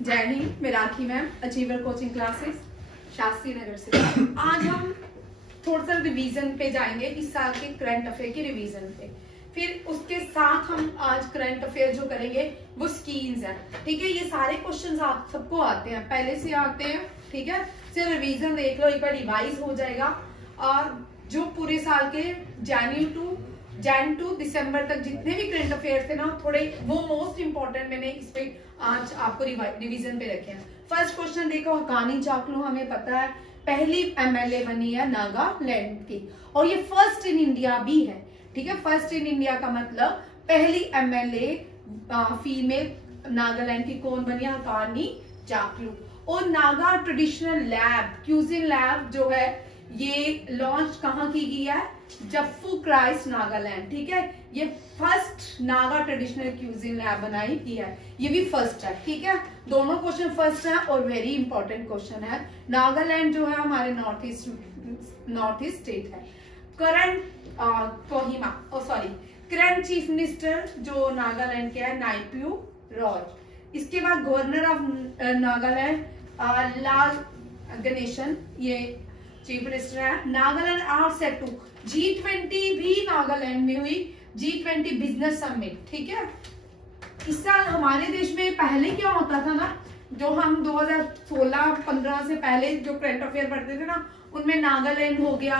जय हिंद, मैं Rakhi ma'am, achiever coaching classes Shastri Nagar से। आज हम थोड़ा सा रिवीजन पे जाएंगे, इस साल के करंट अफेयर की रिवीजन पे। फिर उसके साथ हम आज करंट अफेयर जो करेंगे वो स्कीम्स है। ठीक है, ये सारे क्वेश्चंस आप सबको आते हैं, पहले से आते हैं। ठीक है, सिर्फ रिवीजन देख लो, एक बार रिवाइज हो जाएगा। और जो पूरे साल के जैन टू दिसंबर तक जितने भी करंट अफेयर थे ना, थोड़े वो मोस्ट इंपॉर्टेंट मैंने इस पे आज आपको रिवीजन पे रखे हैं। फर्स्ट क्वेश्चन देखो, हकानी चाकलू हमें पता है पहली एमएलए बनी है नागालैंड की, और ये फर्स्ट इन इंडिया भी है। ठीक है, फर्स्ट इन इंडिया का मतलब पहली एमएलए फीमेल नागालैंड की कौन बनी है? हकानी चाकलू। और Naga traditional lab, cuisine lab जो है ये लॉन्च कहाँ की गई है? जफ्फू क्राइस्ट नागालैंड। ठीक है, ये first Naga traditional cuisine lab बनाई की है, ये भी फर्स्ट है। ठीक है, दोनों क्वेश्चन फर्स्ट है और वेरी इंपॉर्टेंट क्वेश्चन है। नागालैंड जो है हमारे नॉर्थ ईस्ट स्टेट है। करंट चीफ मिनिस्टर जो नागालैंड के है नाइप्यू रॉय। इसके बाद गवर्नर ऑफ नागालैंड लाल गणेशन, ये चीफ मिनिस्टर है। Nagaland are set to G20 भी नागालैंड में हुई, G20 बिजनेस समिट। ठीक है, इस साल हमारे देश में पहले क्या होता था ना, जो हम 2016-15 से पहले जो करंट अफेयर पढ़ते थे ना, उनमें नागालैंड हो गया,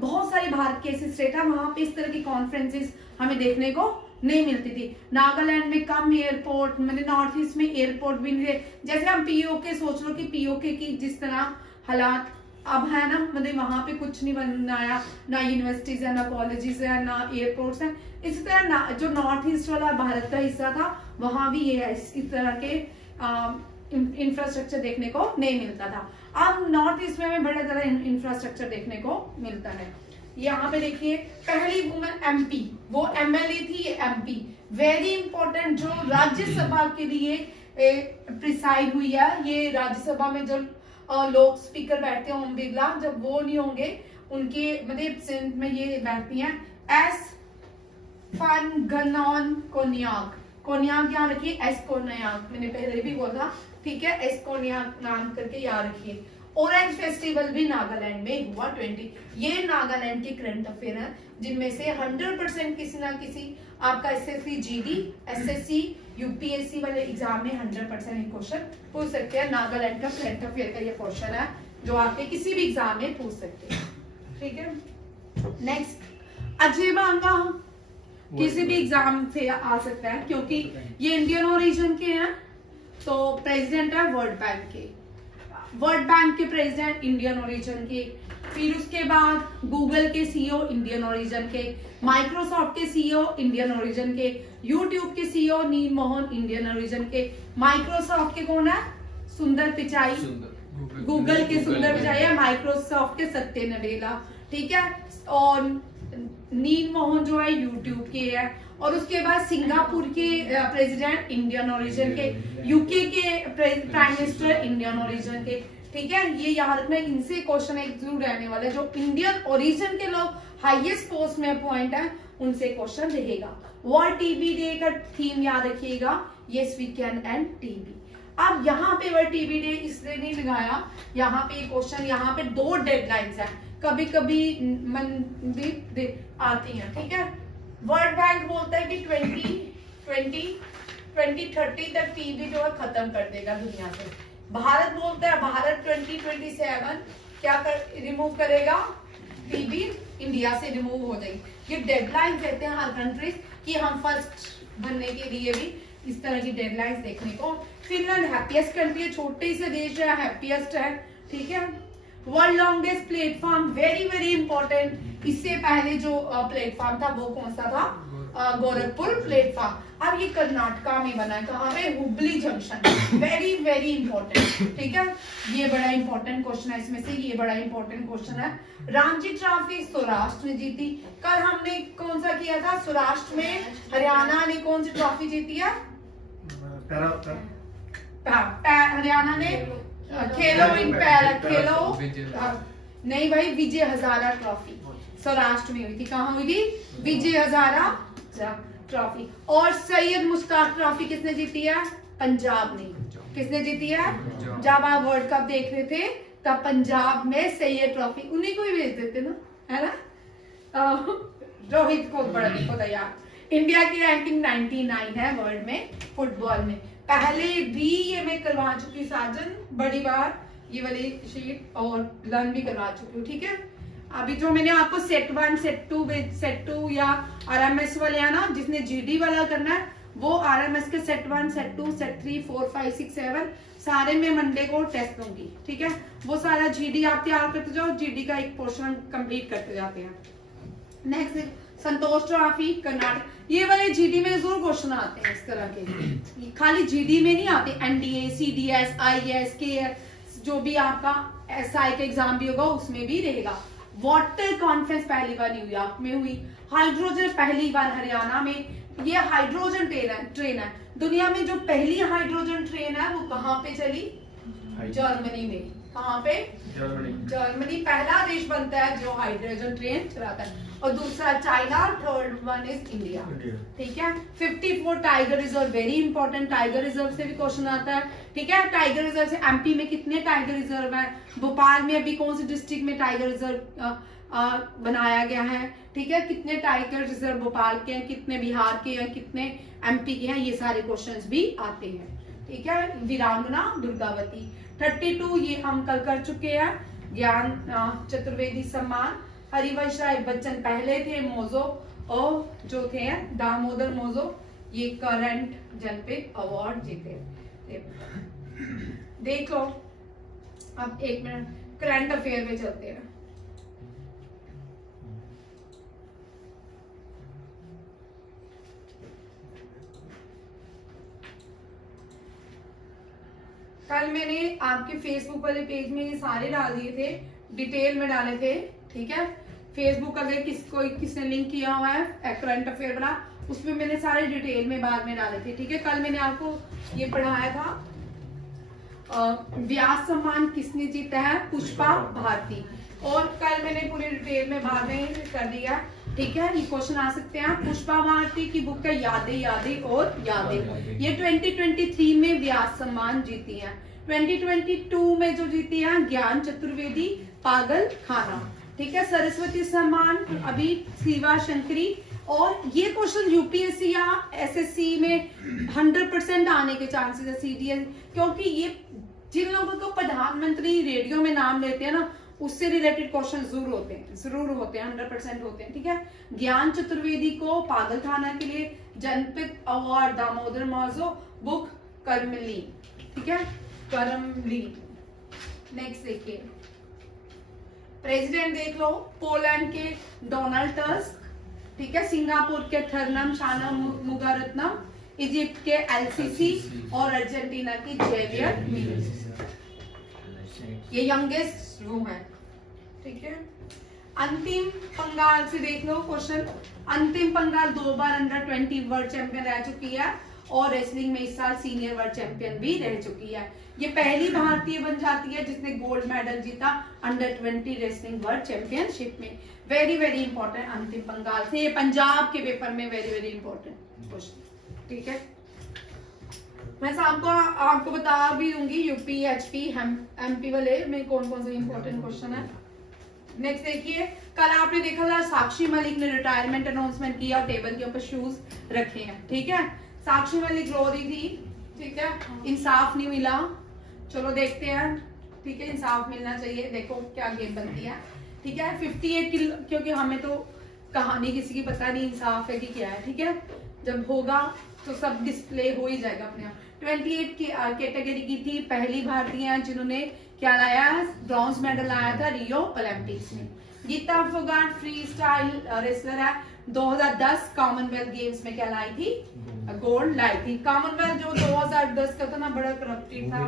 बहुत सारे भारत के ऐसे स्टेट है, वहां पे इस तरह की कॉन्फ्रेंसेस हमें देखने को नहीं मिलती थी। नागालैंड में कम एयरपोर्ट, मतलब नॉर्थ ईस्ट में एयरपोर्ट भी नहीं थे। जैसे हम पीओके सोच लो कि पीओके की जिस तरह हालात अब है ना, मतलब वहां पे कुछ नहीं बनाया, ना यूनिवर्सिटीज है, ना कॉलेजेस है, ना एयरपोर्ट्स है। इसी तरह जो नॉर्थ ईस्ट वाला भारत का हिस्सा था, वहां भी ये है, इस तरह के इंफ्रास्ट्रक्चर देखने को नहीं मिलता था। अब नॉर्थ ईस्ट में हमें बड़ा ज्यादा इंफ्रास्ट्रक्चर देखने को मिलता है। यहाँ पे देखिए, पहली वुमेन एमपी, वो एमएलए थी, ये एमपी। वेरी इंपॉर्टेंट, जो राज्यसभा के लिए प्रिसाइड हुई है। ये राज्यसभा में जो लोग स्पीकर बैठते हैं, ओम बिरला, जब वो नहीं होंगे उनके मतलब सेंट में ये बैठती हैं। एस फानगनॉन कोन्याक, कोन्याक याद रखिए, एस कोन्याक, मैंने पहले भी बोला। ठीक है, एस कोन्याक नाम करके याद रखिए। ऑरेंज फेस्टिवल भी नागालैंड में हुआ 20। ये नागालैंड के करंट अफेयर है, जिनमें से 100% किसी ना किसी आपका एसएससी जीडी, एसएससी यूपीएससी वाले एग्जाम में 100% क्वेश्चन पूछ सकते हैं। नागालैंड का करंट अफेयर का ये क्वेश्चन है जो आपके किसी भी एग्जाम में पूछ सकते हैं। ठीक है, नेक्स्ट अजय बांगा, किसी भी एग्जाम से आ सकता है क्योंकि ये इंडियन ओरिजिन के हैं। तो प्रेसिडेंट है वर्ल्ड बैंक के, वर्ल्ड बैंक के प्रेसिडेंट इंडियन ओरिजिन के। फिर उसके बाद गूगल के सीईओ इंडियन ओरिजिन के, माइक्रोसॉफ्ट के सीईओ इंडियन ओरिजिन के, यूट्यूब के सीईओ नील मोहन इंडियन ओरिजिन के। माइक्रोसॉफ्ट के कौन है? सुंदर पिचाई, गूगल के सुंदर पिचाई है, माइक्रोसॉफ्ट के सत्य नडेला। ठीक है, और नील मोहन जो है यूट्यूब के है। और उसके बाद सिंगापुर के प्रेसिडेंट इंडियन ओरिजिन के, यूके के प्राइम मिनिस्टर इंडियन ओरिजिन के। ठीक है, ये याद रखना, इनसे क्वेश्चन एक जरूर रहने वाला है। जो इंडियन ओरिजिन के लोग हाईएस्ट पोस्ट में अपॉइंट है, उनसे क्वेश्चन रहेगा। वर्ल्ड टीबी डे का थीम याद रखिएगा, yes we can end TB. अब यहाँ पे वर्ल्ड टीबी डे इसलिए नहीं लगाया, यहाँ पे क्वेश्चन, यहाँ पे 2 डेडलाइंस है, कभी कभी आती हैं। ठीक है, वर्ल्ड बैंक बोलता है कि 2030 तक टीबी जो है खत्म कर देगा दुनिया से। भारत बोलता है भारत 2027 क्या रिमूव करेगा? टीबी इंडिया से रिमूव हो जाएगी। ये डेडलाइन कहते हैं हर कंट्रीज कि हम फर्स्ट बनने के लिए भी इस तरह की डेडलाइंस देखने को। फिनलैंड हैप्पीएस्ट कंट्री है, छोटे से देश है, हैप्पीएस्ट है। ठीक है, world longest platform, very very important. इससे पहले जो प्लेटफॉर्म था वो कौन सा था? गोरखपुर प्लेटफॉर्म। अब ये कर्नाटका में बना है, कहाँ पे? Hubli junction. Very very important. ठीक है, ये बड़ा इंपॉर्टेंट क्वेश्चन है, इसमें से ये बड़ा इंपॉर्टेंट क्वेश्चन है। रणजी ट्रॉफी सौराष्ट्र ने जीती। कल हमने कौन सा किया था? सौराष्ट्र में हरियाणा ने कौन सी ट्रॉफी जीती है? हरियाणा ने खेलो इन पैरा, खेलो नहीं भाई, विजय हजारा ट्रॉफी सौराष्ट्र में हुई थी। कहाँ हुई थी? विजय हजारा ट्रॉफी। और सैयद मुश्ताक ट्रॉफी किसने जीती है? पंजाब ने। किसने जीती है? जब आप वर्ल्ड कप देख रहे थे तब पंजाब में सैयद ट्रॉफी उन्हीं को ही भेज देते ना, है ना। रोहित को बड़ा देखो यार, इंडिया की रैंकिंग 99 है वर्ल्ड में फुटबॉल में। पहले भी ये मैं करवा चुकी साजन बड़ी बार ये वाली शीट और लर्न भी करवा चुकी हूँ, ठीक है। अभी जो मैंने आपको सेट 1 सेट 2 या आरएमएस वाले है ना, जिसने जीडी वाला करना है वो आरएमएस के सेट 1 सेट 2 सेट 3 4 5 6 7 सारे मैं मंडे को टेस्ट दूंगी, ठीक है। वो सारा जीडी आप तैयार करते जाओ, जीडी का एक पोर्शन कंप्लीट करते जाते हैं। नेक्स्ट संतोष ट्रॉफी कर्नाटक, ये वाले जीडी में जरूर क्वेश्चन आते हैं इस तरह के, खाली जीडी में नहीं आते, एनडीए सीडीएस आईएएस के जो भी आपका एसआई का एग्जाम भी होगा उसमें भी रहेगा। वाटर कॉन्फ्रेंस पहली बार न्यूयॉर्क में हुई, हाइड्रोजन पहली बार हरियाणा में, ये हाइड्रोजन ट्रेन है। दुनिया में जो पहली हाइड्रोजन ट्रेन है वो कहाँ पे चली? जर्मनी में। कहाँ पे? जर्मनी पहला देश बनता है जो हाइड्रोजन ट्रेन चलाता है, और दूसरा China, third one is India, ठीक है। 54 tiger reserve, very important, tiger reserve से भी क्वेश्चन आता है, ठीक है। टाइगर रिजर्व से एमपी में कितने टाइगर रिजर्व है, भोपाल में अभी कौन सी डिस्ट्रिक्ट में टाइगर रिजर्व बनाया गया है, ठीक है। कितने टाइगर रिजर्व भोपाल के हैं, कितने बिहार के हैं, कितने एमपी के हैं, ये सारे क्वेश्चंस भी आते हैं, ठीक है। वीरांगना दुर्गावती 32 ये हम कल कर चुके हैं। ज्ञान चतुर्वेदी सम्मान, हरिवंश राय बच्चन पहले थे, मोजो और जो थे दामोदर मोजो ये करंट जनपद अवार्ड जीते। देख लो, अब एक मिनट करंट अफेयर में चलते हैं। कल मैंने आपके फेसबुक वाले पेज में ये सारे डाल दिए थे, डिटेल में डाले थे, ठीक है। फेसबुक अगर किसने लिंक किया हुआ है करंट अफेयर बना, उसमें मैंने सारे डिटेल में बाद में डाले थे, ठीक है। कल मैंने आपको ये पढ़ाया था व्यास सम्मान किसने जीता है? पुष्पा भारती, और कल मैंने पूरी डिटेल में बाद में कर दिया, ठीक है। ये क्वेश्चन आ सकते हैं। पुष्पा भारती की बुक है यादें यादें और यादें, ये 2023 में व्यास सम्मान जीती है। 2022 में जो जीती है ज्ञान चतुर्वेदी पागल खाना, ठीक है। सरस्वती सम्मान अभी शिवा शंकरी, और ये क्वेश्चन यूपीएससी या एसएससी में 100% आने के चांसेस है, सीडीएस, क्योंकि ये जिन लोगों को प्रधानमंत्री रेडियो में नाम लेते हैं ना उससे रिलेटेड क्वेश्चन जरूर होते हैं 100% होते हैं, ठीक है। ज्ञान चतुर्वेदी को पागल खाना के लिए जनपद अवार्ड दामोदर मौजो, बुक कर्मली, ठीक है, कर्मली। नेक्स्ट देखिए, प्रेसिडेंट देख लो, पोलैंड के डोनाल्ड टस्क, ठीक है। सिंगापुर के थरनम शानम मुगारत्नम, इजिप्ट के एलसीसी, और अर्जेंटीना की जेवियर मिलेस, ये यंगेस्ट वो है, ठीक है। अंतिम पंगाल से देख लो क्वेश्चन, अंतिम पंगाल 2 बार अंडर 20 वर्ल्ड चैंपियन रह चुकी है, और रेसलिंग में इस साल सीनियर वर्ल्ड चैंपियन भी रह चुकी है। ये पहली भारतीय बन जाती है जिसने गोल्ड मेडल जीता अंडर 20 रेसलिंग वर्ल्ड चैंपियनशिप में। वेरी वेरी इंपॉर्टेंट अंतिम पंगाल से, ये पंजाब के पेपर में वेरी वेरी इंपॉर्टेंट क्वेश्चन, ठीक है। मैं आपको बता भी दूंगी यूपी एचपी एमपी वाले में कौन कौन से इंपॉर्टेंट क्वेश्चन है। नेक्स्ट देखिए, कल आपने देखा था साक्षी मलिक ने रिटायरमेंट अनाउंसमेंट किया और टेबल के ऊपर शूज रखे हैं, ठीक है। साक्षी मलिक रो रही थी, ठीक है, इंसाफ नहीं मिला, चलो देखते हैं, ठीक है, इंसाफ मिलना चाहिए, देखो क्या गेम बनती है, ठीक है। 58 किलो, क्योंकि हमें तो कहानी किसी की पता नहीं इंसाफ है कि क्या है, ठीक है। जब होगा तो सब डिस्प्ले हो ही जाएगा अपने आप। 28 की कैटेगरी की थी, पहली भारतीय जिन्होंने क्या लाया, ब्रॉन्ज मेडल लाया था रियो ओलंपिक्स में। Geeta Phogat free style wrestler है, 2010 कॉमनवेल्थ गेम्स में क्या लाई थी, गोल्ड लाई थी। कॉमनवेल्थ जो 2010 का था ना, बड़ा करप्टेड था,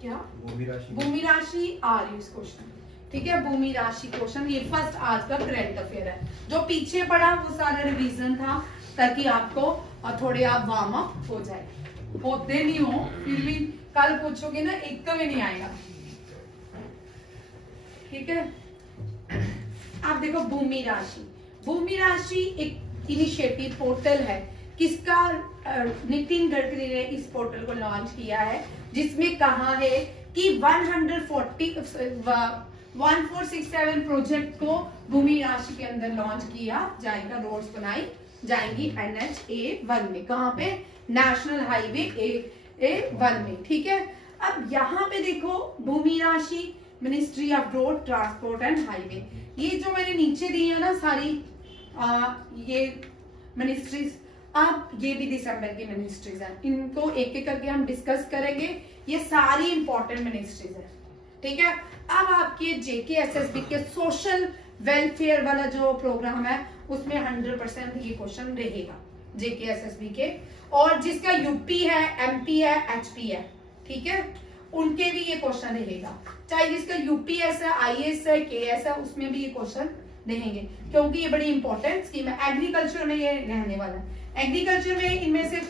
क्या भूमि राशि आ रही है क्वेश्चन, ठीक है। भूमि राशि क्वेश्चन, ये फर्स्ट आज का करंट अफेयर है, जो पीछे पड़ा वो सारा रिवीजन था ताकि आपको थोड़े आप वार्म अप हो जाए, होते नहीं हो फिर भी कल पूछोगे ना एक तो भी नहीं आएगा, ठीक है। आप देखो भूमि राशि एक इनिशिएटिव पोर्टल है किसका नितिन गडकरी ने इस पोर्टल को लॉन्च किया है, जिसमें कहा है कि 1467 प्रोजेक्ट को भूमि राशि के अंदर लॉन्च किया जाएगा, रोड्स बनाई जाएंगी NHA1 में। कहाँ पे? नेशनल हाईवे A1 में। ठीक है, अब यहाँ पे देखो भूमि राशि, ministry of road transport and highway, ये जो मैंने नीचे दी है ना सारी ये मिनिस्ट्रीज, अब ये भी दिसंबर की मिनिस्ट्रीज हैं, इनको एक एक करके हम डिस्कस करेंगे। ये सारी इंपॉर्टेंट मिनिस्ट्रीज है। ठीक है, अब आपके JKSSB के सोशल वेलफेयर वाला जो प्रोग्राम है उसमें 100% ये क्वेश्चन रहेगा JKSSB के, और जिसका यूपी है, MP है, HP है, ठीक है, उनके भी ये क्वेश्चन रहेगा। चाहे जिसका UPS है, IAS है, KS है, उसमें भी ये क्वेश्चन रहेंगे, क्योंकि ये बड़ी इंपॉर्टेंट स्कीम है। एग्रीकल्चर में ये रहने वाला है। एग्रीकल्चर में इनमें से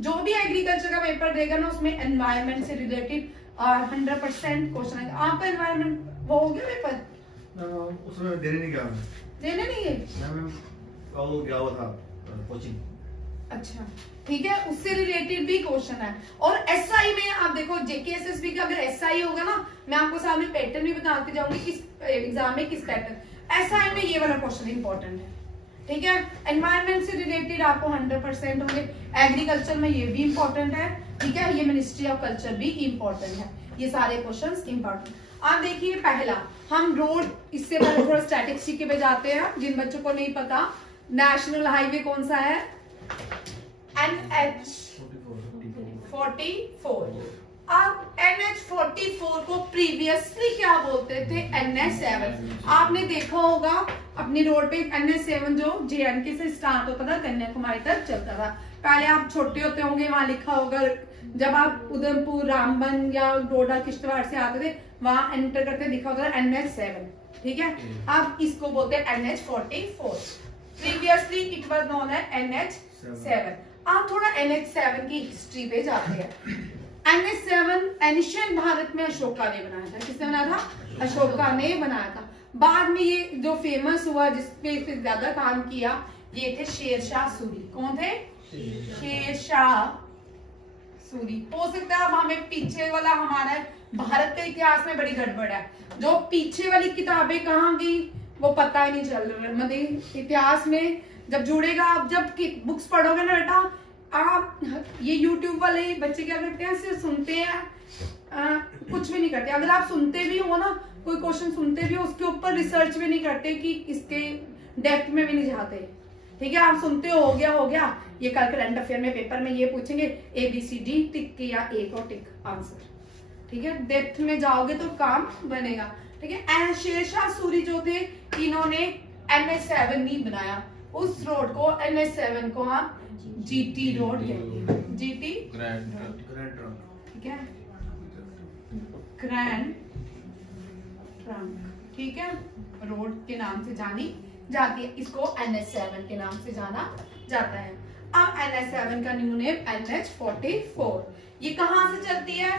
जो भी एग्रीकल्चर का पेपर देगा ना, उसमें एनवायरमेंट से रिलेटेड 100% क्वेश्चन आएगा। आपका एनवायरमेंट वो हो गया पेपर? उसमें देने नहीं गया मैं। देने नहीं गए? मैं गया हुआ था कोचिंग। अच्छा, ठीक है, उससे रिलेटेड भी क्वेश्चन है। और SI में आप देखो, JKSSB का अगर SI होगा ना, मैं आपको सामने पैटर्न भी बताते जाऊंगी किस एग्जाम में किस पैटर्न। SI में ये वाला क्वेश्चन इंपॉर्टेंट है। ठीक है, एनवायरमेंट से रिलेटेड आपको 100% होंगे। एग्रीकल्चर में ये भी इंपॉर्टेंट है। ठीक है, ये मिनिस्ट्री ऑफ कल्चर भी इंपॉर्टेंट है। ये सारे क्वेश्चंस इंपॉर्टेंट। आप देखिए, पहला हम रोड, इससे पहले थोड़ा स्टैटिस्टिक्स पे जाते हैं जिन बच्चों को नहीं पता। नेशनल हाईवे कौन सा है? NH44। अब NH44 को प्रीवियसली क्या बोलते थे? NH7। आपने देखा होगा अपनी रोड पे NH7 जो JNK से स्टार्ट होता था, कन्याकुमारी तक चलता था। पहले आप छोटे होते होंगे, वहां लिखा होगा, जब आप उधमपुर, रामबन या डोडा किश्तवाड़ से आते थे, वहां एंटर करते लिखा होता था NH7। ठीक है, अब इसको बोलते हैं NH44। Previously it was known as NH7। आप थोड़ा NH7 की हिस्ट्री पे जाते हैं। NH7 एशियन भारत में अशोका ने बनाया था। किसने बनाया था? अशोका ने बनाया था। बाद में ये जो फेमस हुआ, जिसपे ज्यादा काम किया, ये थे शेरशाह सूरी। कौन थे? शेरशाह सूरी। हो सकता है अब हमें पीछे वाला, हमारा भारत के इतिहास में बड़ी गड़बड़ है, जो पीछे वाली किताबें कहाँ गई वो पता ही नहीं चल रहा। मतलब इतिहास में जब जुड़ेगा, आप जब बुक्स पढ़ोगे ना बेटा, आप ये YouTube वाले बच्चे क्या करते हैं, सिर्फ सुनते हैं, कुछ भी नहीं करते। अगर आप सुनते भी हो ना, कोई क्वेश्चन सुनते भी हो, उसके ऊपर रिसर्च भी नहीं करते कि इसके डेप्थ में भी नहीं जाते। ठीक है, आप सुनते हो गया, ये कल करंट अफेयर में पेपर में ये पूछेंगे ABCD टिक किया, एक और टिक आंसर। ठीक है, डेप्थ में जाओगे तो काम बनेगा। ठीक है, शेरशाह सूरी जो थे, इन्होंने NH7 नहीं बनाया। उस रोड को, NH7 को हम GT रोड कहते हैं। GT grand trunk. ठीक है, ग्रैंड ट्रंक। ठीक है, रोड के नाम से जानी जाती है। इसको NH7 के नाम से जाना जाता है। अब NH7 का न्यू नेम NH44। ये कहां से चलती है?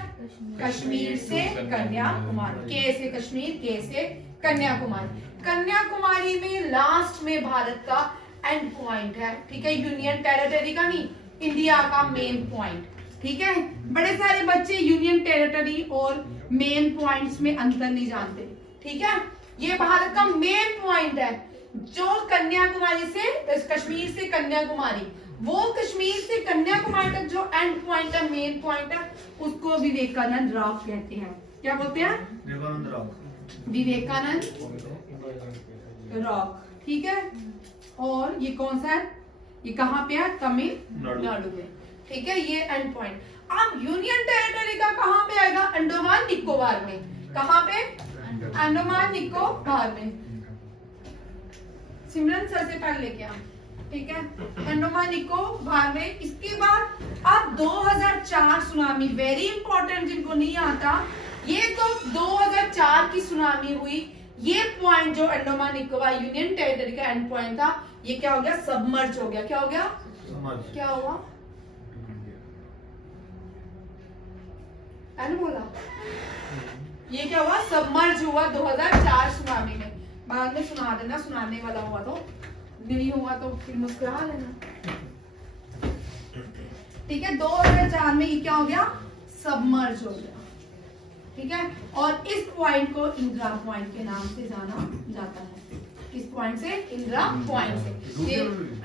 कश्मीर से कन्याकुमारी। के से कश्मीर, के से कन्याकुमारी। कन्याकुमारी में लास्ट में भारत का एंड पॉइंट है। ठीक है, यूनियन टेरिटरी का नहीं, इंडिया का मेन पॉइंट। ठीक है, बड़े सारे बच्चे यूनियन टेरिटरी और मेन पॉइंट्स में अंतर नहीं जानते। ठीक है, ये भारत का मेन पॉइंट है, जो कन्याकुमारी से, कश्मीर से कन्याकुमारी, वो कश्मीर से कन्याकुमारी तक जो एंड पॉइंट है, मेन पॉइंट है, उसको विवेकानंद रॉक कहते हैं। क्या बोलते हैं? विवेकानंद रॉक। ठीक है, और ये कौन सा है? ये कहाँ पे है? तमिलनाडु में। ठीक है, ये एंड पॉइंट। अब यूनियन टेरिटरी का कहाँ पे आएगा? अंडमान निकोबार में। कहाँ पे? अंडमान निकोबार में। सिमरन सर से पहले क्या? ठीक है, अंडमान निकोबार में। इसके बाद अब 2004 सुनामी, वेरी इंपॉर्टेंट, जिनको नहीं आता, ये तो 2004 की सुनामी हुई। ये पॉइंट जो अंडमान निकोबार यूनियन टेरिटरी का एंड पॉइंट था, ये क्या हो गया? सबमर्ज हो गया। क्या हो गया? क्या हुआ? बोला ये क्या हुआ? सबमर्ज हुआ 2004 सुनामी में। बाद में सुना देना, सुनाने वाला हुआ तो, नहीं हुआ तो फिर मुस्कुरा लेना। ठीक है। 2004 में ये क्या हो गया, सबमर्ज हो गया, ठीक है। और इस पॉइंट को इंदिरा पॉइंट के नाम से जाना जाता है, इस पॉइंट से, इंदिरा पॉइंट से ये,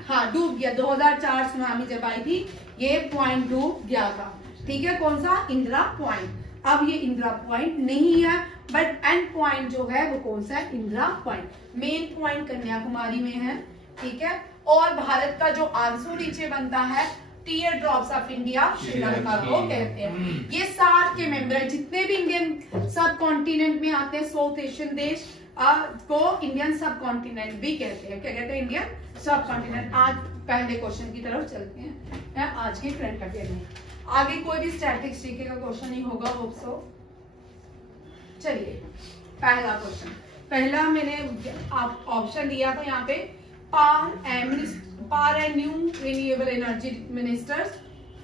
हाँ डूब गया। 2004 सुनामी जब आई थी ये पॉइंट डूब गया था, ठीक है। कौन सा, इंदिरा पॉइंट। अब ये इंदिरा पॉइंट नहीं है, बट एंड पॉइंट जो है वो कौन सा है, Indira point. Main point Kanyakumari में है, ठीक है। और भारत का जो आंसू नीचे बनता है, tear drops of India Sri Lanka को कहते हैं। ये सात के मेंबर जितने भी इंडियन सब कॉन्टिनेंट में आते हैं, साउथ एशियन देश को इंडियन सब कॉन्टिनेंट भी कहते हैं। क्या कहते हैं, इंडियन सब कॉन्टिनेंट। आज पहले क्वेश्चन की तरफ चलते हैं, आज के करंट अफेयर में। आगे कोई भी स्टैटिक्स जीके का क्वेश्चन नहीं होगा, होप सो। चलिए पहला क्वेश्चन, पहला मैंने आप ऑप्शन दिया था यहाँ पे, power and new renewable energy ministers,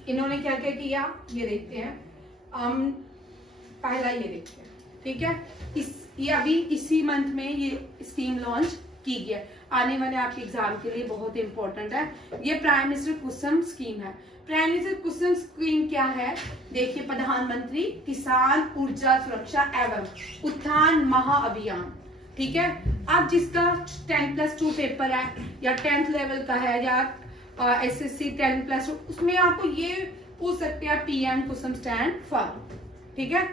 इन्होंने क्या क्या किया ये देखते हैं। पहला ये देखते हैं, ठीक है। ये अभी इसी मंथ में ये स्कीम लॉन्च की गई है, आने वाले आपके एग्जाम के लिए बहुत इंपॉर्टेंट है। ये प्राइम मिनिस्टर कुसुम स्कीम है। प्राइम मिनिस्टर कुसुम स्कीम क्या है, देखिए, प्रधानमंत्री किसान ऊर्जा सुरक्षा एवं उत्थान महाअभियान, ठीक है। अब जिसका 10+2 पेपर है या 10th लेवल का है या SSC 10+2, उसमें आपको ये पूछ सकते हैं PM कुसुम स्टैंड फॉर, ठीक है।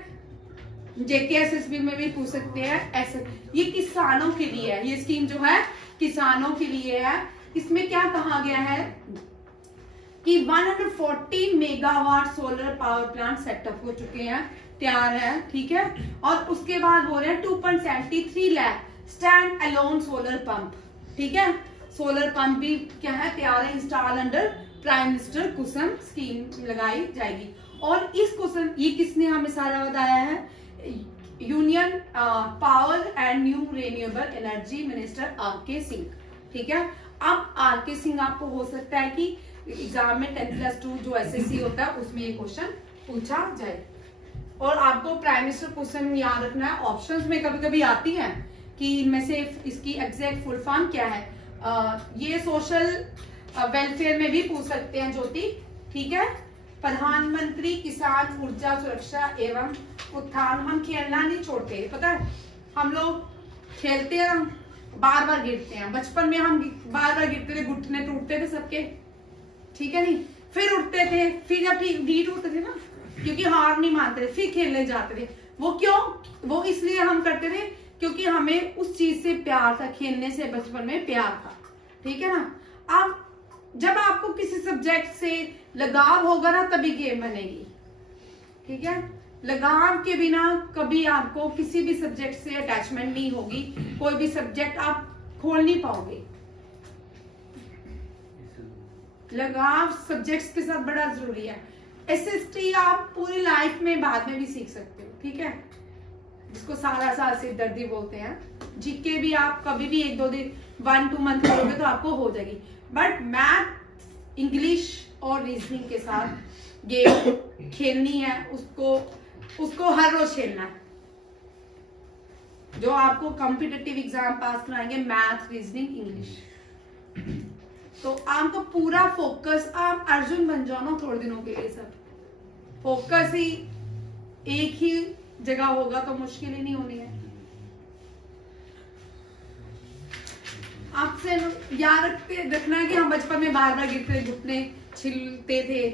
JKSSB में भी पूछ सकते हैं ऐसे। ये किसानों के लिए है, ये स्कीम जो है किसानों के लिए है। इसमें क्या कहा गया है कि 140 megawatt solar power plant setup हो चुके हैं, तैयार है, ठीक है। और उसके बाद हो रहे हैं 2.73 lakh stand alone solar pump, ठीक है। सोलर पंप भी क्या है, तैयार है, इंस्टॉल अंडर प्राइम मिनिस्टर कुसुम स्कीम लगाई जाएगी। और इस कुसुम, ये किसने हमें सारा बताया है, union power and new renewable energy minister RK Singh, ठीक है। अब RK सिंह आपको हो सकता है कि एग्जाम में 10+2 जो SSC होता है उसमें ये क्वेश्चन पूछा जाए। और आपको प्राइम मिनिस्टर क्वेश्चन याद रखना है, ऑप्शंस में कभी कभी आती हैं कि इनमें से इसकी एग्जैक्ट फुल फॉर्म क्या है। ये सोशल वेलफेयर में भी पूछ सकते हैं ज्योति, ठीक है। प्रधानमंत्री किसान ऊर्जा सुरक्षा एवं उत्थान। हम खेलना नहीं छोड़ते, पता है, हम लोग खेलते हैं, बार बार गिरते हैं। बचपन में हम बार बार गिरते थे, घुटने टूटते थे सबके, ठीक है नहीं, फिर उठते थे, फिर जब ठीक उठते थे ना, क्योंकि हार नहीं मानते थे, फिर खेलने जाते थे। वो क्यों, वो इसलिए हम करते थे क्योंकि हमें उस चीज से प्यार था, खेलने से बचपन में प्यार था, ठीक है ना। अब जब आपको किसी सब्जेक्ट से लगाव होगा ना तभी गेम बनेगी, ठीक है। लगाव के बिना कभी आपको किसी भी सब्जेक्ट से अटैचमेंट नहीं होगी, कोई भी सब्जेक्ट आप खोल नहीं पाओगे। लगाव सब्जेक्ट्स के साथ बड़ा जरूरी है। SST आप पूरी लाइफ में बाद में भी सीख सकते हो, ठीक है, जिसको सारा साल सिरदर्दी बोलते हैं। जीके भी आप कभी भी 1-2 दिन 1-2 मंथ करोगे तो आपको हो जाएगी। बट मैथ, इंग्लिश और रीजनिंग के साथ गेम खेलनी है, उसको हर रोज खेलना है। जो आपको कॉम्पिटिटिव एग्जाम पास कराएंगे, मैथ, रीजनिंग, इंग्लिश, तो आपको पूरा फोकस, आप अर्जुन बन जाओ ना थोड़े दिनों के लिए, सब फोकस ही एक ही जगह होगा तो मुश्किल ही नहीं होनी है। आपसे याद रखना है कि हम बचपन में बार बार गिरते थे, घुटने छिलते थे,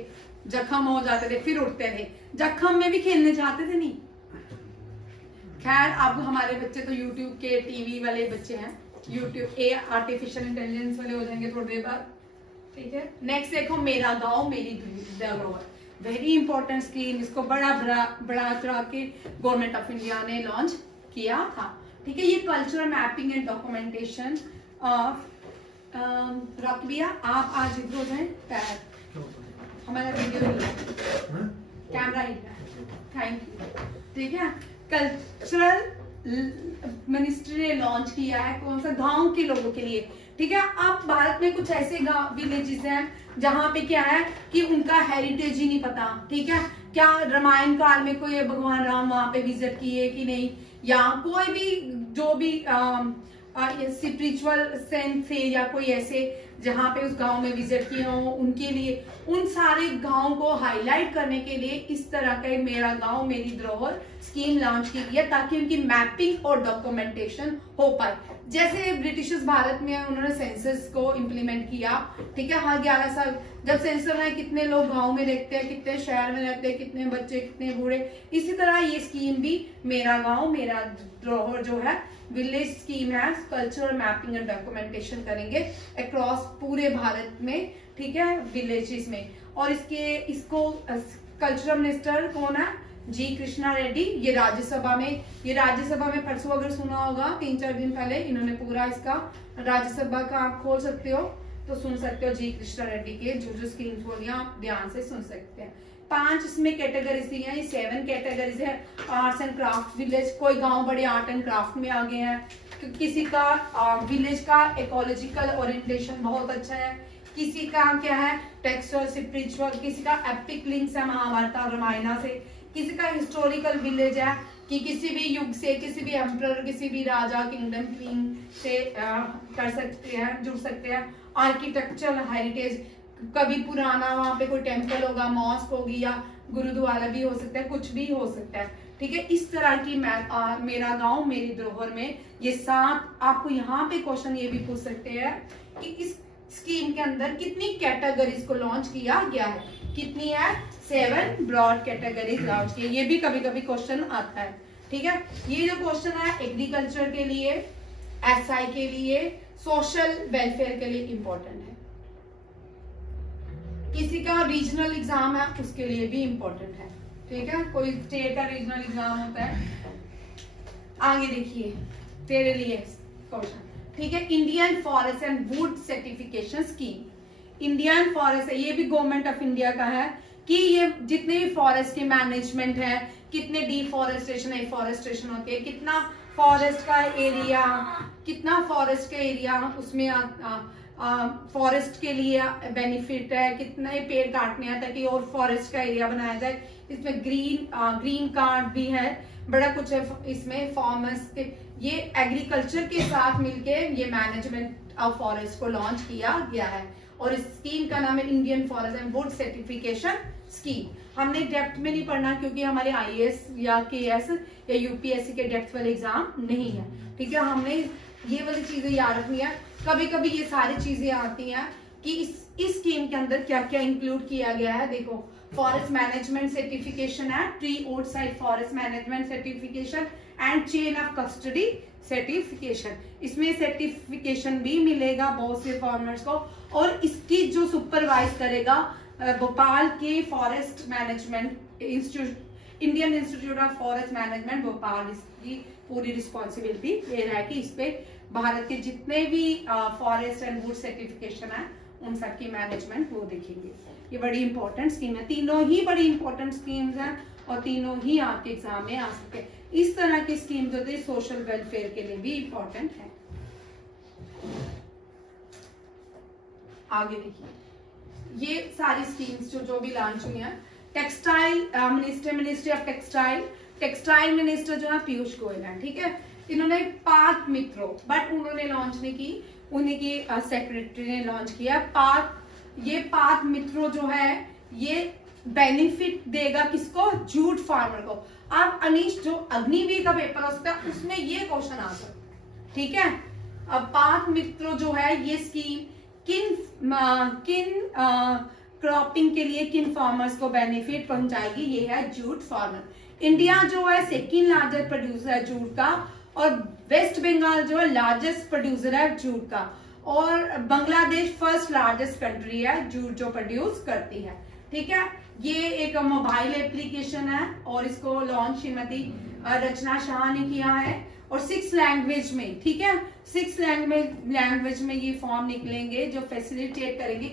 जख्म हो जाते थे, फिर उठते थे। जख्म में भी खेलने जाते थे नहीं। खैर, अब हमारे बच्चे तो यूट्यूब के, टीवी वाले बच्चे हैं, यूट्यूब आर्टिफिशियल इंटेलिजेंस वाले हो जाएंगे थोड़ी देर बाद, ठीक है। नेक्स्ट देखो, मेरा गांव मेरी धरोहर, वेरी इंपॉर्टेंट स्कीम। इसको बड़ा चढ़ा के गवर्नमेंट ऑफ इंडिया ने लॉन्च किया था, ठीक है। ये cultural mapping and documentation of रॉकबिया। आप आज इधर हो जाए, हमारा वीडियो ही है, कैमरा ही है, थैंक यू, ठीक है। कल्चरल मिनिस्ट्री ने लॉन्च किया है, कौन सा, गांव के लोगों के लिए, ठीक है। अब भारत में कुछ ऐसे गांव विलेजेस हैं जहां पे क्या है कि उनका हेरिटेज ही नहीं पता, ठीक है। क्या रामायण काल में कोई भगवान राम वहां पे विजिट किए कि नहीं, या कोई भी जो भी स्पिरिचुअल सेंस से या कोई ऐसे जहाँ पे उस गांव में विजिट किए हो उनके लिए, उन सारे गांव को हाईलाइट करने के लिए इस तरह का मेरा गांव मेरी धरोहर स्कीम लॉन्च की गई है, ताकि उनकी मैपिंग और डॉक्यूमेंटेशन हो पाए। जैसे ब्रिटिशर्स भारत में उन्होंने सेंसस को इम्प्लीमेंट किया, ठीक है, हर 11 साल जब सेंसस है कितने लोग गांव में रहते हैं, कितने शहर में रहते हैं, कितने बच्चे, कितने बूढ़े, इसी तरह ये स्कीम भी मेरा गांव मेरा धरोहर जो है विलेज स्कीम है, कल्चरल मैपिंग एंड डॉक्यूमेंटेशन करेंगे अक्रॉस पूरे भारत में, ठीक है, विलेजेस में। और इसको कल्चरल मिनिस्टर कौन है? जी कृष्णा रेड्डी। ये राज्यसभा में परसों अगर सुना होगा 3-4 दिन पहले इन्होंने पूरा इसका राज्यसभा का आप खोल सकते हो तो सुन सकते हो जी कृष्णा रेड्डी के जो स्कीम्स बोलिए आप ध्यान से सुन सकते हैं। 5 इसमें कैटेगरीज दी है, 7 कैटेगरीज है। आर्ट्स एंड क्राफ्ट विलेज, कोई गांव बड़े आर्ट एंड क्राफ्ट में आगे हैं, किसी का विलेज का इकोलॉजिकल ओरिएंटेशन बहुत अच्छा है, किसी का क्या है टेक्सचुअल स्पिरिचुअल, किसी का एपिक लिंक्स है महाभारत और रामायण से, किसी का हिस्टोरिकल विलेज है कि किसी भी युग से, किसी भी एम्परर, किसी भी राजा, किंगडम, क्वीन से कर सकते हैं, जुड़ सकते हैं। आर्किटेक्चरल हेरिटेज, कभी पुराना वहां पे कोई टेम्पल होगा, मॉस्क होगी या गुरुद्वारा भी हो सकता है, कुछ भी हो सकता है, ठीक है। इस तरह की मेरा गांव मेरी धरोहर में ये 7 आपको यहाँ पे क्वेश्चन ये भी पूछ सकते हैं कि इस स्कीम के अंदर कितनी कैटेगरीज को लॉन्च किया गया है, कितनी है? 7 ब्रॉड कैटेगरीज लॉन्च की। ये भी कभी कभी क्वेश्चन आता है, ठीक है। ये जो क्वेश्चन है एग्रीकल्चर के लिए, एसआई के लिए, सोशल वेलफेयर के लिए इंपॉर्टेंट है। किसी का रीजनल एग्जाम है उसके लिए भी इंपॉर्टेंट है, ठीक है, कोई स्टेट का रीजनल एग्जाम होता है। आगे देखिए तेरे लिए क्वेश्चन, ठीक है। Indian forest and would certification scheme, Indian forest है, ये भी गवर्नमेंट ऑफ इंडिया का है कि ये जितने भी फॉरेस्ट के मैनेजमेंट है, कितने डिफॉरेस्टेशन एफॉरेस्टेशन होती है, कितना फॉरेस्ट का एरिया, कितना फॉरेस्ट का एरिया उसमें फॉरेस्ट के लिए बेनिफिट है, कितने पेड़ काटने हैं ताकि और फॉरेस्ट का एरिया बनाया जाए। इसमें ग्रीन कार्ड भी है, बड़ा कुछ है इसमें। फार्मर्स के ये एग्रीकल्चर के साथ मिलके ये मैनेजमेंट ऑफ फॉरेस्ट को लॉन्च किया गया है और इस स्कीम का नाम है Indian forest and would certification scheme. हमने डेप्थ में नहीं पढ़ना क्योंकि हमारे आईएएस या केएस या यूपीएससी के डेप्थ वाले एग्जाम नहीं है, ठीक है। हमने ये वाली चीजें याद रखनी है। कभी कभी ये सारी चीजें आती हैं कि इस स्कीम के अंदर क्या क्या इंक्लूड किया गया है। देखो, फॉरेस्ट मैनेजमेंट सर्टिफिकेशन है, tree outside forest management certification and chain of custody certification. इसमें सर्टिफिकेशन भी मिलेगा बहुत से फार्मर्स को और इसकी जो सुपरवाइज करेगा भोपाल के forest management institute, Indian institute of forest management Bhopal इसकी पूरी रिस्पॉन्सिबिलिटी ले रहा है कि इस पे भारत के जितने भी फॉरेस्ट एंड वुड सर्टिफिकेशन है उन सब की मैनेजमेंट वो देखेंगे। ये बड़ी इंपॉर्टेंट स्कीम है, तीनों ही बड़ी इंपॉर्टेंट स्कीम्स हैं और तीनों ही आपके एग्जाम में आ सकते हैं। इस तरह की स्कीम्स होती है सोशल वेलफेयर के लिए भी इंपॉर्टेंट है। आगे देखिए, ये सारी स्कीम्स जो भी लॉन्च हुई हैं। Textile ministry of textile minister जो है पीयूष गोयल है, ठीक है। इन्होंने पार्क मित्रों, बट उन्होंने लॉन्च नहीं की, उन्हीं की सेक्रेटरी ने लॉन्च किया। ये पार्क मित्रों जो है ये बेनिफिट देगा किसको? जूट फार्मर को। अब अनीश जो अग्निवीर का पेपर हो सकता है उसमें ये क्वेश्चन आ सकता है, ठीक है। अब पार्क मित्रों जो है ये स्कीम किन क्रॉपिंग के लिए किन फार्मर्स को बेनिफिट पहुंचाएगी? ये है जूट फार्मर। इंडिया जो है सेकंड लार्जेस्ट प्रोड्यूसर है जूट का और वेस्ट बंगाल जो है लार्जेस्ट प्रोड्यूसर है जूट का और बांग्लादेश फर्स्ट लार्जेस्ट कंट्री है जूट जो प्रोड्यूस करती है, ठीक है। ये एक मोबाइल एप्लीकेशन है और इसको लॉन्च श्रीमती रचना शाह ने किया है और 6 लैंग्वेज में, ठीक है, 6 लैंग्वेज में ये फॉर्म निकलेंगे जो फैसिलिटेट करेंगे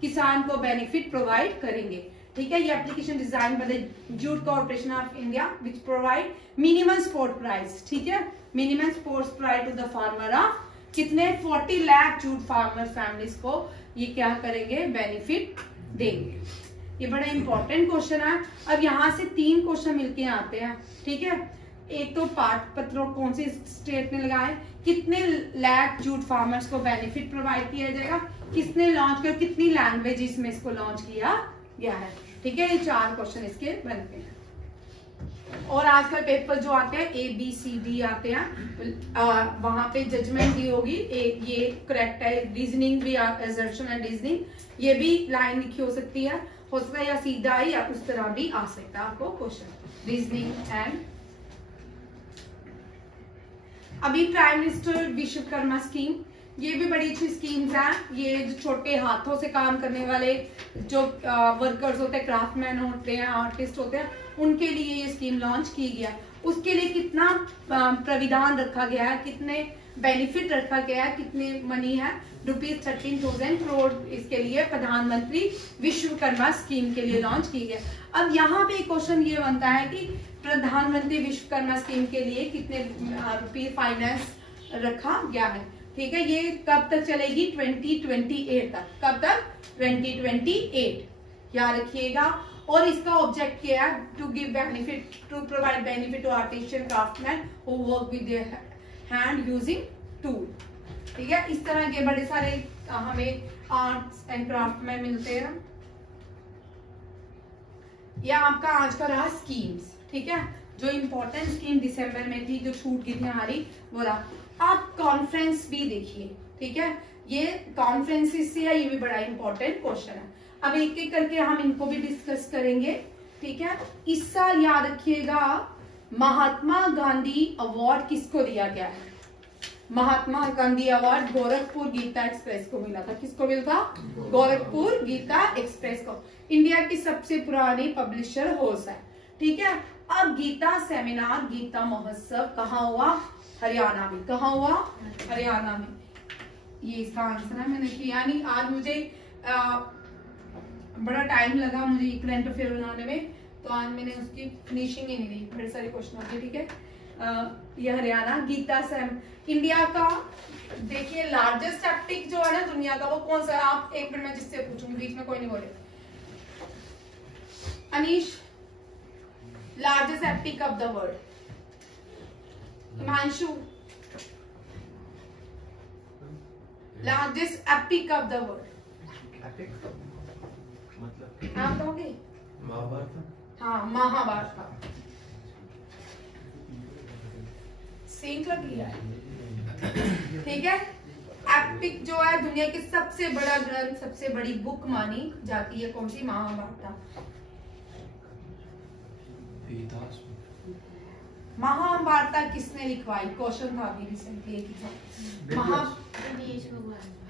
किसान को बेनिफिट प्रोवाइड करेंगे, ठीक है। ये application design by the jute corporation of India which provide minimum support price, ठीक है, minimum support price to the farmer of कितने 40 लाख जूट फार्मर फैमिलीज को ये क्या करेंगे? बेनिफिट देंगे। ये बड़ा इंपॉर्टेंट क्वेश्चन है। अब यहाँ से 3 क्वेश्चन मिलके आते हैं, ठीक है। एक तो पाठ पत्रों कौन से स्टेट ने लगाए, कितने लाख जूट फार्मर्स को बेनिफिट प्रोवाइड किया जाएगा, किसने लॉन्च किया, कितनी लैंग्वेजेस में इसको लॉन्च किया गया है। ठीक है, ये 4 क्वेश्चन इसके बनते हैं। और आजकल पेपर जो आते हैं ABCD आते हैं, वहां पे जजमेंट दी होगी, ये करेक्ट है, रीजनिंग भी, असर्शन एंड रीजनिंग, ये भी लाइन लिखी हो सकती है या सीधा ही या उस तरह भी आ सकता है आपको क्वेश्चन, रीजनिंग एंड। अभी प्राइम मिनिस्टर विश्वकर्मा स्कीम, ये भी बड़ी अच्छी स्कीम्स हैं। ये जो छोटे हाथों से काम करने वाले जो वर्कर्स होते हैं, क्राफ्टमैन होते हैं, आर्टिस्ट होते हैं, उनके लिए ये स्कीम लॉन्च की गया है। उसके लिए कितना प्राविधान रखा गया है, कितने बेनिफिट रखा गया है, कितने मनी है, ₹13,000 करोड़ इसके लिए प्रधानमंत्री विश्वकर्मा स्कीम के लिए लॉन्च की गई। अब यहाँ पे क्वेश्चन ये बनता है कि प्रधानमंत्री विश्वकर्मा स्कीम के लिए कितने रुपये फाइनेंस रखा गया है। ठीक है, ये कब तक चलेगी? 2028 तक। कब तक? 2028, याद रखिएगा। और इसका ऑब्जेक्ट क्या है? To give benefit, to provide benefit to artisan craftsman who work with their hand using tool. ठीक है, इस तरह के बड़े सारे हमें आर्ट्स एंड क्राफ्ट में मिलते हैं। यह आपका आज का रहा स्कीम्स। ठीक है, जो इम्पोर्टेंट स्कीम दिसंबर में थी, जो छूट गई थी हमारी, वो रहा। आप कॉन्फ्रेंस भी देखिए। ठीक है, ये कॉन्फ्रेंसिस से है, ये भी बड़ा इंपॉर्टेंट क्वेश्चन है। अब एक एक करके हम इनको भी डिस्कस करेंगे। ठीक है, इस साल याद रखिएगा महात्मा गांधी अवार्ड किसको दिया गया है? महात्मा गांधी अवार्ड गोरखपुर गीता एक्सप्रेस को मिला था। किसको मिला था? गोरखपुर गीता एक्सप्रेस को। इंडिया की सबसे पुरानी पब्लिशर हाउस है। ठीक है, अब गीता सेमिनार, गीता महोत्सव कहाँ हुआ? हरियाणा में। कहाँ हुआ? हरियाणा में। ये इसका आंसर है। मैंने किया नहीं आज, मुझे बड़ा टाइम लगा मुझे करंट अफेयर बनाने में, तो आज मैंने उसकी फिनिशिंग ही नहीं दी, बड़े सारे क्वेश्चन होते। ठीक है, ये हरियाणा। गीता सेम इंडिया का देखिए लार्जेस्ट सेप्टिक जो है ना दुनिया का, वो कौन सा है? आप एक मिनट में जिससे पूछूंगी, बीच में कोई नहीं बोले। Anish, largest septic of the world. Himanshu, largest epic of the world. आप कहोगे? महाभारत। हाँ, महाभारत। सेंट लग गया है। ठीक है, एपिक जो है दुनिया की सबसे बड़ा ग्रंथ, सबसे बड़ी बुक मानी जाती है। कौन सी? महाभारत। महाभारत किसने लिखवाई? क्वेश्चन था अभी रिसेंटली एक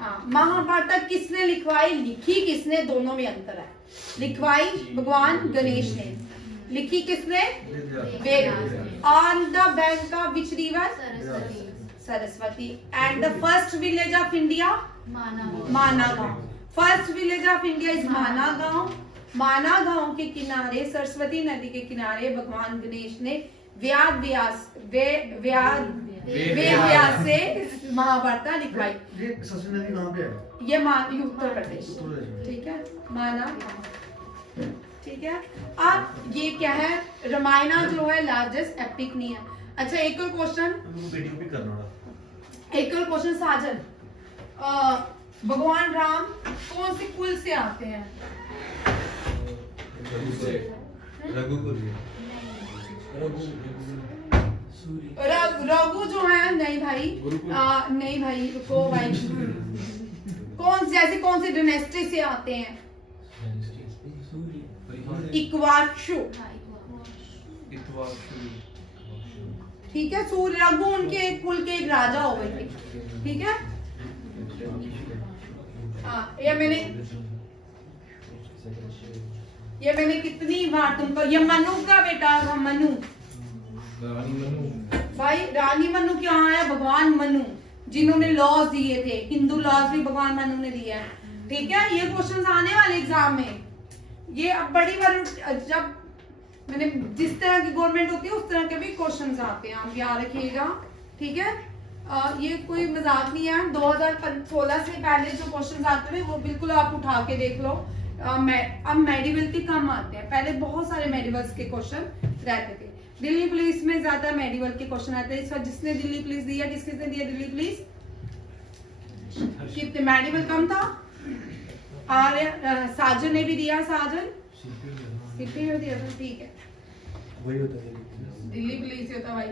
हाँ, महाभारत किसने लिखवाई? लिखी किसने? दोनों में अंतर है। लिखवाई भगवान गणेश ने, लिखी किसने? Veda. On the bank of which river? Saraswati. And the first village of India? Managaon. First village of India is Managaon. Managaon के किनारे, सरस्वती नदी के किनारे भगवान गणेश ने वेद व्यास से महाभारत लिखवाई। ये सरस्वती नदी कहाँ पे है? ये उत्तर प्रदेश। ठीक है, माना। ठीक है, अब ये क्या है? रामायण जो है लार्जेस्ट एपिक नहीं है। अच्छा, एक और क्वेश्चन, एक और क्वेश्चन साजन, भगवान राम कौन से कुल से आते हैं? रघु जो है, नहीं भाई, नहीं भाई, रुको भाई। कौन से डायनेस्टी से आते हैं? इक्वाक्षु। ठीक है, सूर्य रघु उनके कुल के एक राजा हो गए थे। ठीक है, ये मैंने कितनी बार तुमको, ये मनु का बेटा था, मनु भाई। रानी मनु क्या है? भगवान मनु, जिन्होंने लॉज दिए थे, हिंदू लॉज भी भगवान मनु ने दिया है। ठीक है, ये क्वेश्चन आने वाले एग्जाम में। ये अब बड़ी बार जब मैंने जिस तरह की गवर्नमेंट होती है उस तरह के भी क्वेश्चन आते हैं, आप याद रखिएगा। ठीक है, ये कोई मजाक नहीं है। 2016 से पहले जो क्वेश्चन आते थे वो बिल्कुल आप उठा के देख लो। अब मेडिवल के कम आते हैं, पहले बहुत सारे मेडिवल्स के क्वेश्चन रहते थे। दिल्ली पुलिस में ज्यादा मेडिवल के क्वेश्चन आते हैं। इस बार जिसने दिल्ली पुलिस दिया, किस किसने दिया दिल्ली पुलिस? कितने मेडिवल कम था? साजन ने भी दिया, साजन सीपी में दिया था, ठीक है वही होता है दिल्ली पुलिस होता भाई।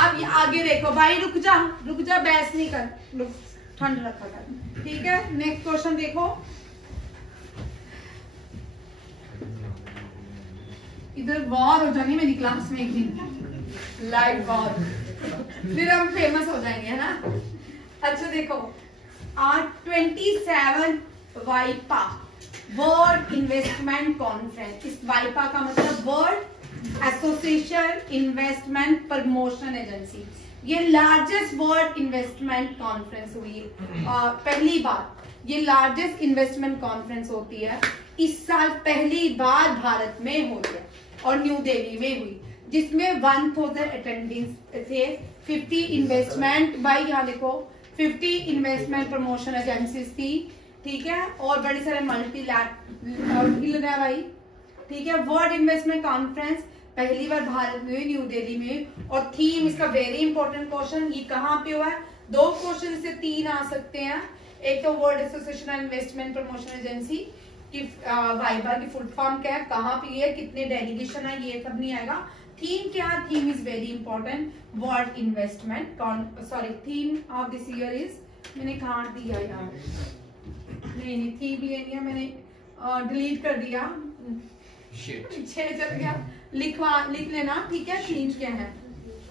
अब ये आगे देखो भाई, रुक जा बहस नहीं कर, रुक ठंड रखा कर, ठीक है। नेक्स्ट क्वेश्चन देखो, इधर वॉर हो जानी मेरी क्लास में एक दिन, लाइव वॉर, फिर हम फेमस हो जाएंगे, है ना। अच्छा देखो, 27 वाइपा वर्ल्ड इन्वेस्टमेंट कॉन्फ्रेंस। इस वाइपा का मतलब world association investment promotion agency. ये लार्जेस्ट वर्ल्ड इन्वेस्टमेंट कॉन्फ्रेंस हुई है, पहली बार ये लार्जेस्ट इन्वेस्टमेंट कॉन्फ्रेंस होती है। इस साल पहली बार भारत में हुई है और न्यू दिल्ली में हुई, जिसमें 1000 अटेंडेंस थे। 50 इन्वेस्टमेंट, भाई यहाँ देखो 50 इन्वेस्टमेंट प्रमोशन एजेंसीज थी, ठीक है, और बड़े सारे मल्टीलैटरल है भाई, ठीक है। वर्ल्ड इन्वेस्टमेंट कॉन्फ्रेंस पहली बार भारत में, न्यू दिल्ली में। और थीम इसका वेरी इंपॉर्टेंट क्वेश्चन, ये कहाँ पे हुआ है? 2 क्वेश्चन से 3 आ सकते हैं। एक तो world association investment promotion agency की वाइबा की फुल फॉर्म क्या है, कहाँ पे है, कितने डेलीगेशन है, ये सब नहीं आएगा। थीम क्या? Theme is very important, world investment theme of this year is, मैंने कहाँ दिया यार, नहीं थीम भी नहीं है, मैंने डिलीट कर दिया, पीछे चल गया, लिख लेना, ठीक है। थीम क्या है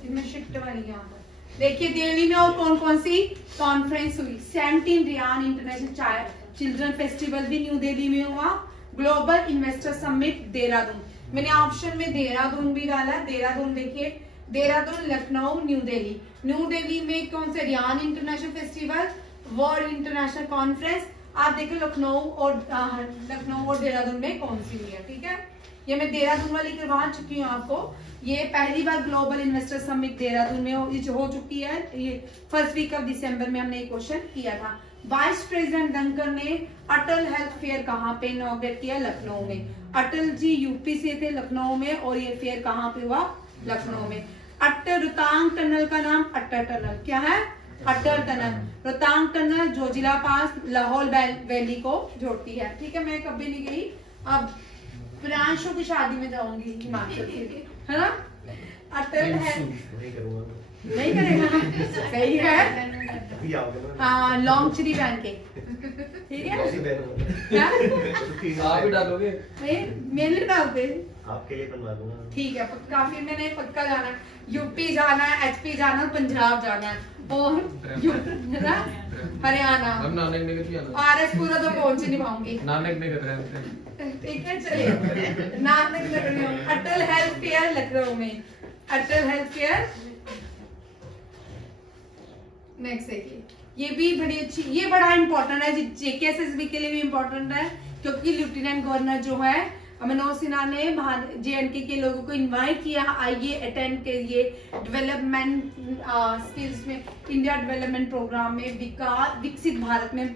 इसमें, शिफ्ट वाली यहाँ पर देखिए। दिल्ली में और कौन कौन सी कॉन्फ्रेंस हुई? 17 रियान इंटरनेशनल चिल्ड्रन फेस्टिवल भी न्यू दिल्ली में हुआ। ग्लोबल इन्वेस्टर समिट देहरादून, मैंने ऑप्शन में देहरादून भी डाला। देहरादून देखिए, देहरादून, लखनऊ, न्यू दिल्ली। न्यू दिल्ली में कौन से? Ryan international festival, world international conference. आप देखो लखनऊ और देहरादून में कौन सी हुई है, ठीक है। ये मैं देहरादून वाली करवा चुकी हूँ आपको। ये पहली बार ग्लोबल इन्वेस्टर समिट देहरादून में हो चुकी है। ये फर्स्ट वीक ऑफ दिसंबर में हमने एक क्वेश्चन किया था। वाइस प्रेसिडेंट धनखड़ ने अटल हेल्थ फेयर कहाँ पे इनॉग्रेट किया? लखनऊ में। अटल जी यूपी से थे, लखनऊ में, और ये फेयर कहाँ पे हुआ? लखनऊ में। अटल रोहतांग टनल का नाम अटल टनल, क्या है? अटल टनल। रोहतांग टनल जोजिला पास लाहौल वैली को जोड़ती है, ठीक है। मैं कभी नहीं गई, अब प्रियांशु की शादी में जाऊंगी हिमाचल से, है ना। अटल है, नहीं करेगा, सही है। हाँ, लॉन्ग चुनी पहन के, ठीक है। क्या आप भी डालोगे? मेरे लिए डाल दे, आपके लिए बनवा दूंगा, ठीक है। काफी मैंने पक्का जाना है, यूपी जाना है, एचपी जाना है, पंजाब जाना है, और हरियाणा, आरएस पूरा तो पहुंच नहीं पाऊंगी। नानक नहीं कर रहे, ठीक है, चलिए। नानक लखनऊ, अटल हेल्थ फेयर लखनऊ में, अटल हेल्थ फेयर। नेक्स्ट देखिए, ये भी बड़ी अच्छी, ये बड़ा इंपॉर्टेंट है, जेकेएसएसबी के लिए भी इंपॉर्टेंट है, क्योंकि लेफ्टिनेंट गवर्नर जो है मनोज सिन्हा ने जेएनके के लोगों को इनवाइट किया, आइए अटेंड करिए डेवलपमेंट स्किल्स में, इंडिया डेवलपमेंट प्रोग्राम में, विकसित भारत में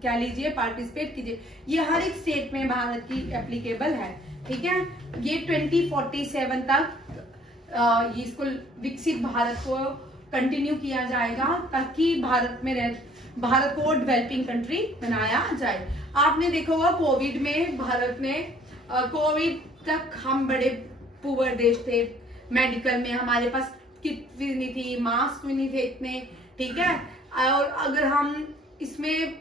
क्या लीजिए, पार्टिसिपेट कीजिए। ये हर एक स्टेट में भारत की एप्लीकेबल है, ठीक है। ये 2047 तक इसको विकसित भारत को कंटिन्यू किया जाएगा, ताकि भारत को डेवलपिंग कंट्री बनाया जाए। आपने देखा होगा कोविड में भारत ने, कोविड तक हम बड़े पुअर देश थे, मेडिकल में हमारे पास किट भी नहीं थी, मास्क भी नहीं थे इतने, ठीक है। और अगर हम इसमें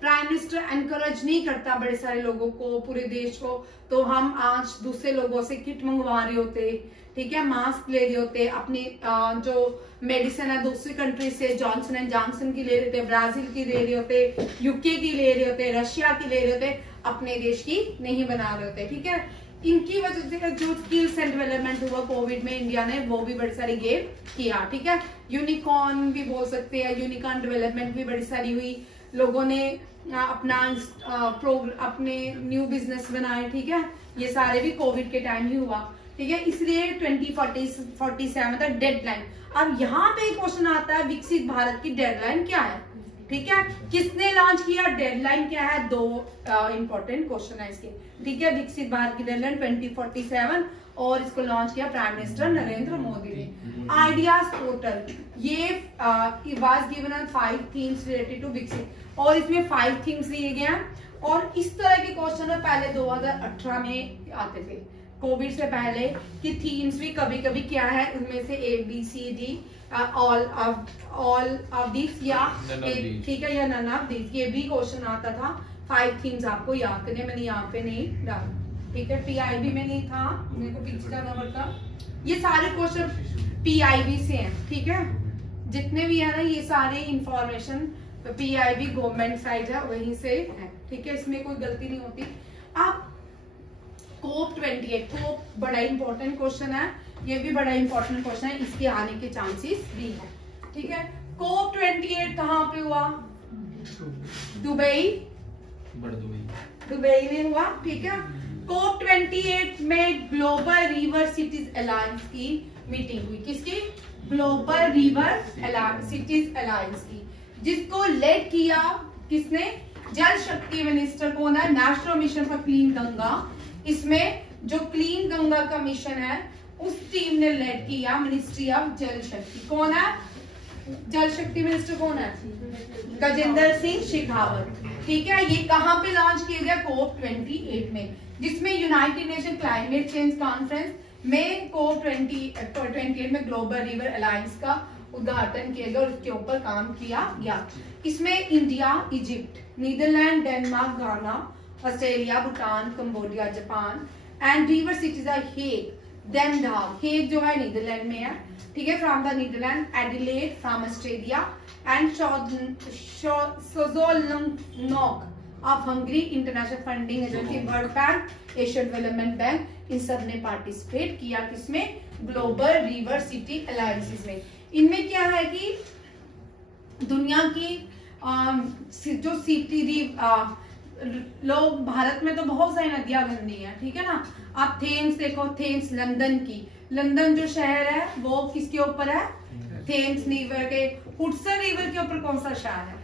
प्राइम मिनिस्टर एनकरेज नहीं करता बड़े सारे लोगों को, पूरे देश को, तो हम आज दूसरे लोगों से किट मंगवा रहे होते, ठीक है, मास्क ले रहे होते, अपनी जो मेडिसिन है दूसरी कंट्री से जॉनसन एंड जॉनसन की ले रहे थे, ब्राजील की ले रहे होते, यूके की ले रहे होते, रशिया की ले रहे होते, अपने देश की नहीं बना रहे होते, ठीक है। इनकी वजह से जो स्किल्स एंड डेवलपमेंट हुआ कोविड में, इंडिया ने वो भी बड़ी सारी गेम किया, ठीक है। यूनिकॉर्न भी बोल सकते हैं, यूनिकॉर्न डेवलपमेंट भी बड़ी सारी हुई, लोगों ने अपने न्यू बिजनेस बनाए, ठीक है। ये सारे भी कोविड के टाइम ही हुआ, ठीक है। इसलिए 2047 तक डेडलाइन। अब यहाँ पे क्वेश्चन आता है, विकसित भारत की डेडलाइन क्या है, ठीक है, किसने लॉन्च किया, डेडलाइन क्या है, 2 इंपॉर्टेंट क्वेश्चन है इसके, ठीक है। विकसित भारत की डेडलाइन 2047 और इसको लॉन्च किया प्राइम मिनिस्टर नरेंद्र मोदी ने। आइडियाज पोर्टल, ये was given 5 themes related to विकसित, और इसमें 5 थीम्स दिए गए हैं। और इस तरह के क्वेश्चन पहले 2018 में आते थे, कोविड से पहले, कि थीम्स भी कभी कभी क्या है उनमें से ABCD ऑल ऑफ दिस या ठीक है या नन ऑफ दिस, ये भी क्वेश्चन आता था। 5 थीम्स आपको याद करने, मैंने यहाँ पे नहीं डाला, ठीक है। PIB में नहीं था, मेरे को पीछे जाना पड़ता। ये सारे क्वेश्चन PIB से हैं, ठीक है। जितने भी है ना ये सारे इंफॉर्मेशन PIB गवर्नमेंट साइड है वहीं से है, ठीक है। इसमें कोई गलती नहीं होती। अब COP28 को बड़ा इंपॉर्टेंट क्वेश्चन है, ये भी बड़ा इंपॉर्टेंट क्वेश्चन है, इसके आने के चांसेस भी है, ठीक है। COP28 कहाँ पे हुआ? दुबई में हुआ, ठीक है। COP28 में ग्लोबल रिवर सिटीज अलायंस की मीटिंग हुई। किसकी? ग्लोबल रिवर सिटीज अलायंस की, जिसको लेड किया किसने? जल शक्ति मिनिस्टर कौन है? National mission for clean Ganga. इसमें जो क्लीन गंगा का मिशन है उस टीम ने लेड किया मिनिस्ट्री ऑफ जल शक्ति। कौन है जल शक्ति मिनिस्टर? कौन है? गजेंद्र सिंह शेखावत, ठीक है। ये कहां पे लॉन्च किया गया? COP28 में, जिसमें United nation climate change conference में COP28 में ग्लोबल रिवर अलायंस का उद्घाटन किया गया और उसके ऊपर काम किया गया। इसमें India, Egypt, Netherland, Denmark, Ghana, Australia, Bhutan, Cambodia, Japan and river cities are Hague, then डाग, हेग जो है नीदरलैंड में है, ठीक है, from the Netherland, Adelaide from Australia and Szolnok of Hungary, international funding agency, world bank, Asian development bank, इन सब ने पार्टिसिपेट किया किसमें? ग्लोबल रिवर सिटी अलायंसेस में। इनमें क्या है कि दुनिया की जो सिटी लोग, भारत में तो बहुत सारी नदियां गंदी हैं, ठीक है ना। आप थेम्स देखो, थेम्स लंदन की, लंदन जो शहर है वो किसके ऊपर है? थेम्स रिवर के। हुडसन रिवर के ऊपर कौन सा शहर है?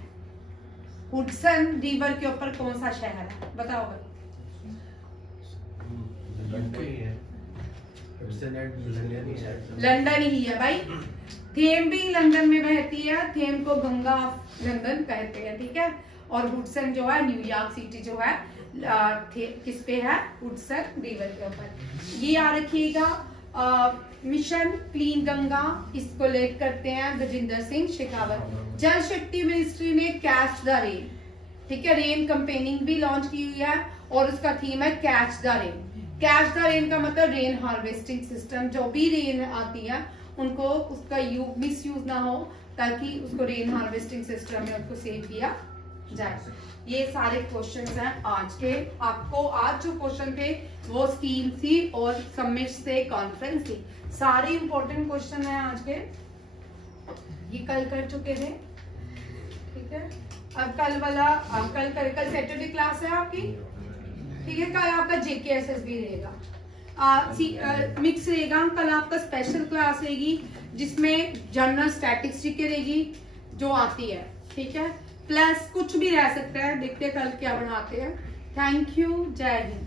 हुडसन रिवर के ऊपर कौन सा शहर है? बताओ भाई। लंदन ही है भाई। थेम भी लंदन में बहती है, थेम को गंगा ऑफ लंदन कहते हैं, ठीक है। और हुडसन जो है न्यूयॉर्क सिटी जो है किस पे है? हुडसन रिवर के ऊपर। ये याद रखिएगा। मिशन क्लीन गंगा, इसको लेड करते हैं गजेंद्र सिंह शेखावत। जल शक्ति मिनिस्ट्री ने कैच द रेन, ठीक है, रेन कैंपेनिंग भी लॉन्च की हुई है और उसका थीम है catch the rain. Catch the rain का मतलब रेन हार्वेस्टिंग सिस्टम, जो भी रेन आती है उनको उसका मिस यूज ना हो, ताकि उसको रेन हार्वेस्टिंग सिस्टम में उसको सेव किया जाए। ये सारे क्वेश्चंस हैं आज के। आपको आज जो क्वेश्चन थे वो स्कीम थी और समिट्स थे, कॉन्फ्रेंस थी, सारे इंपॉर्टेंट क्वेश्चन हैं आज के। ये कल कर चुके थे, ठीक है। अब कल वाला कल सैटरडे क्लास है आपकी, ठीक है। कल आपका JKSS भी रहेगा, मिक्स रहेगा। कल आपका स्पेशल क्लास रहेगी जिसमें जनरल स्टैटिस्टिक्स रहेगी जो आती है, ठीक है। प्लस कुछ भी रह सकता है, देखते हैं कल क्या बनाते हैं। थैंक यू, जय हिंद।